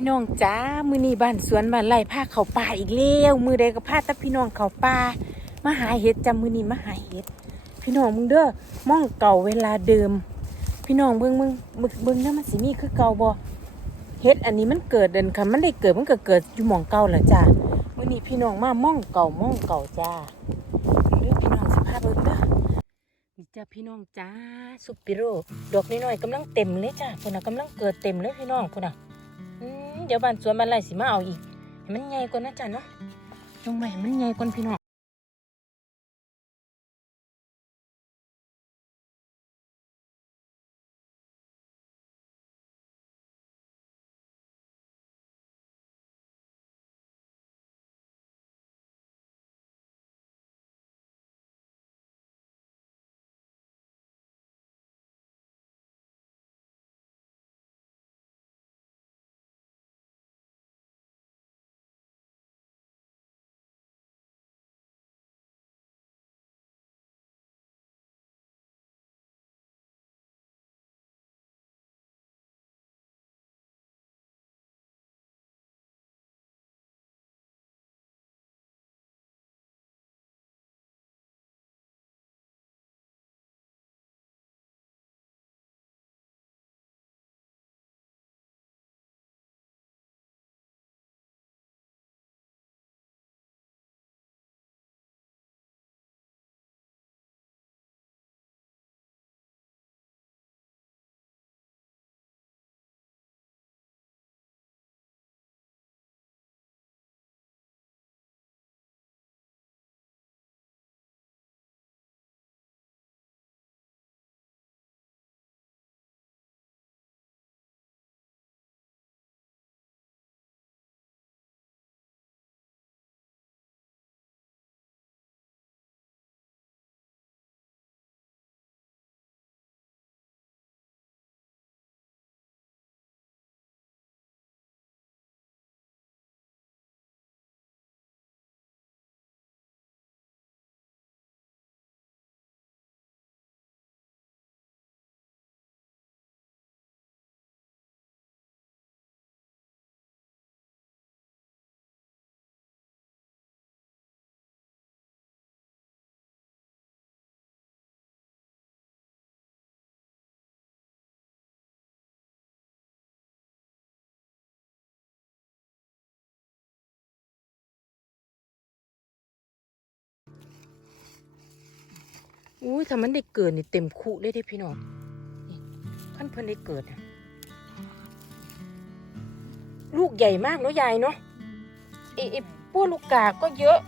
พี่น้องจ้ามือนี้บ้านสวนบ้านไร่พาเขาป่าอีกแล้วมือใดก็พาต่พี่น้องเขาป่ามาหาเห็ดจำมือนี้มาหาเห็ด พี่น้องมึงเด้อมองเก่าเวลาเดิม พี่น้องเบิ่งมึงเบิ่งเบิ่งแล้วมันสิมีคือเก่าบ่เห็ดอันนี้มันเกิดเดินค่ะมันได้เกิดมันก็เกิดอยู่หมองเก่าแหละจ้ามือนี้พี่น้องมามองเก่ามองเก่าจ้าเด้อพี่น้องสิพาเบิ่งเด้อนี่จ้าพี่น้องจ้าซุปปิโรดอกน้อยๆกำลังเต็มเลยจ้าพุ่นน่ะกำลังเกิดเต็มเลยพี่น้องพุ่นน่ะ เดี๋ยวบ้านสวนบ้านไรสิมาเอาอีกให้มันใหญ่กว่านะจ๊ะเนาะจงไว้ให้มันใหญ่กว่าพี่น้อง อุ้ยถ้ามันได้เกิดนี่เต็มคุเลยเด้พี่น้องนี่ขั้นเพิ่นได้เกิดนะลูกใหญ่มากเนาะยายเนาะไอ้ไอ้พวกลูกกาก็เยอะ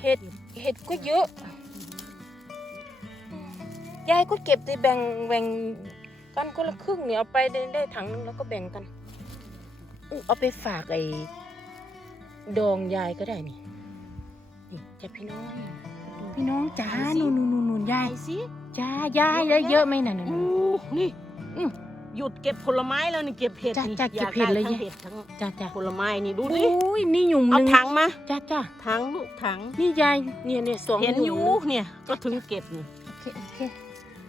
เห็ดเห็ดก็เยอะ ยายก็เก็บได้แบ่งแบ่งกันคนละครึ่งเนี่ยเอาไปได้ได้ถังนึงแล้วก็แบ่งกันเอาไปฝากไอ้ดองยายก็ได้นี่นี่จ้ะพี่น้อง พี่น้องจ้านูนูนนูนนูน ยายไปสิจ้ายายได้เยอะไหมน่ะน่ะอู้น่ะนี่อืมหยุดเก็บผลไม้แล้วนี่เก็บเห็ดจ้ะนี่จ้ะอยากเก็บเห็ดเลยได้ทั้งเห็ดทั้งจ้าจ้าผลไม้นี่ดูโอดิ้ยนี่หยุ่มหเอานึ่งถังมาจ้าจ้าถังลูกถัง นี่ยายเนี่ยเนี่ยสองเห็นอยู่หงเนี่ยก็ถึงเก็บนี่โอเคโอเค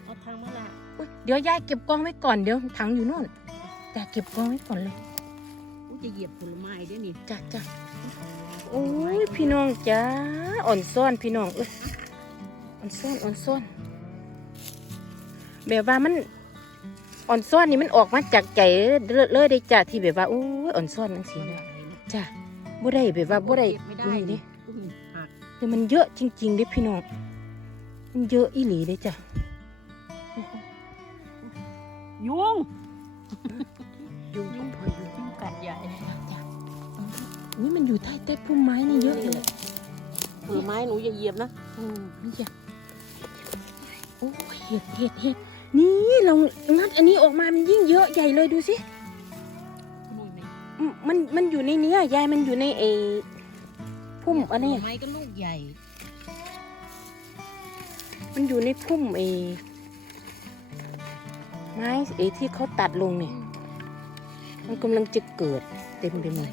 เอาถังมาละอุ๊ยเดี๋ยวยายเก็บกองไว้ก่อนเดี๋ยวถังอยู่นู่นจ้าเก็บกองไว้ก่อนเลยอู้จะเหยียบผลไม้ด้วยนี่จ้าจ้าโอ้ยพี่น้องจ้าอ่อนซ่อนพี่น้องเอ้ย อ่อนซ่อนอ่อนซ่อนแบบว่ามันอ่อนซ่อนนี่มันออกมาจากใจเลยเลยได้จ้าที่แบบว่าโอ้ยอ่อนซ่อนนั่นสินะจ้าบ่ได้แบบว่าบ่ได้เก็บไม่ได้นี่นี่เด้อุ้ยหักแต่มันเยอะจริงๆเด้พี่น้องมันเยอะอีหลีเลยจ้ะยุงยุงพอยุงยุงกัดใหญ่นี่มันอยู่ใต้เต้พุ่มไม้นี่เยอะเลยผลไม้หนูอย่าเหยียบนะโอ้นี่จ้ะโอ้ย เห็ดเห็ดเห็ดนี่เรางัดอันนี้ออกมามันยิ่งเยอะใหญ่เลยดูสินู่นนี่อืมมันมันอยู่ในเนี้ยยายมันอยู่ในเอพุ่มอันนี้ผลไม้ก็ลูกใหญ่ มันอยู่ในพุ่มเอไม้เอที่เขาตัดลงเนี่ยมันกำลังจะเกิดเต็มไปหมด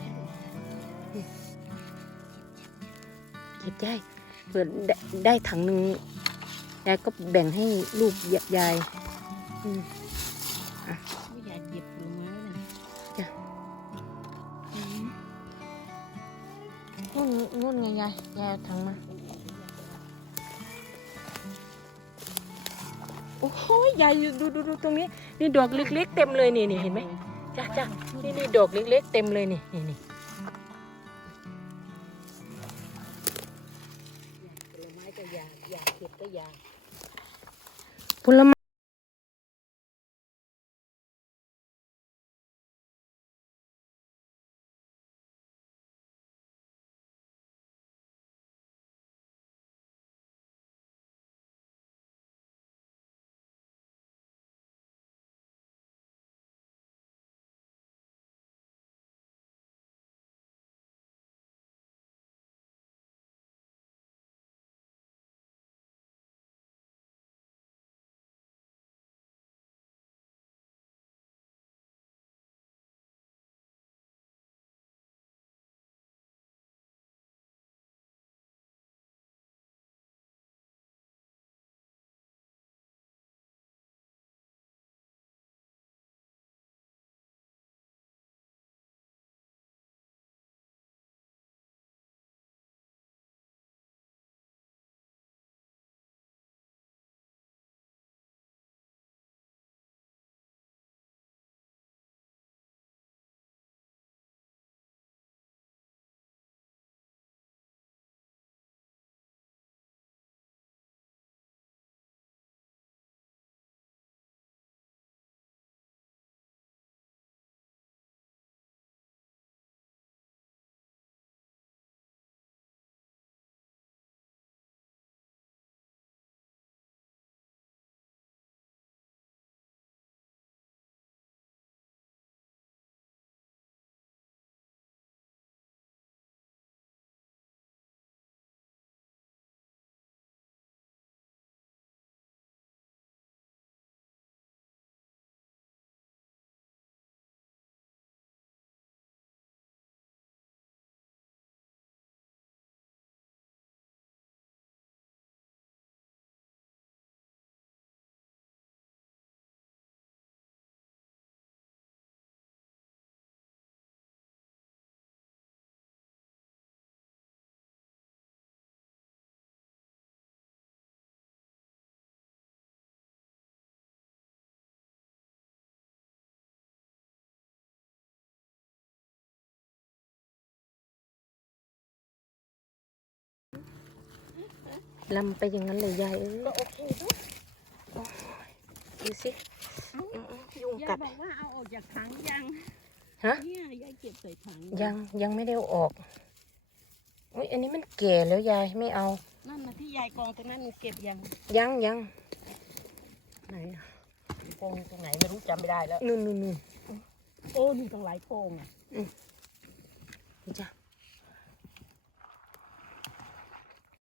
เก็บได้เผื่อได้ได้ถังหนึ่ง ยายก็แบ่งให้ลูกยยายอืมไม่อยากเหยียบผลไม้นะนู่นนู่นไงยายยายถังมา โอ้โหยายดูดูดูตรงนี้ นี่ดอกเล็กๆเต็มเลยนี่นี่เห็นไหมจ้าจ้านี่นี่ดอกเล็กๆเต็มเลยนี่นี่นี่ผลไม้ก็ยา ยาเก็บก็ยา ผล ลำไปอย่างนั้นเลยยายเอ้ยก็โอเคด้วยดูสิยุงยากัยดบอกว่าเอาออกจากถังยังฮะเนี่ยยายเก็บใส่ถังยังยังไม่ได้เอาออกอุ้ยอันนี้มันแก่แล้วยายไม่เอานั่นนะที่ยายกองตรงนั้นหนูเก็บยังยังยังไหนอะโกงตรงไหนไม่รู้จำไม่ได้แล้วนู่นนู่นนู่นโอ้นี่ต้องหลายโกงอะนี่จ้ะ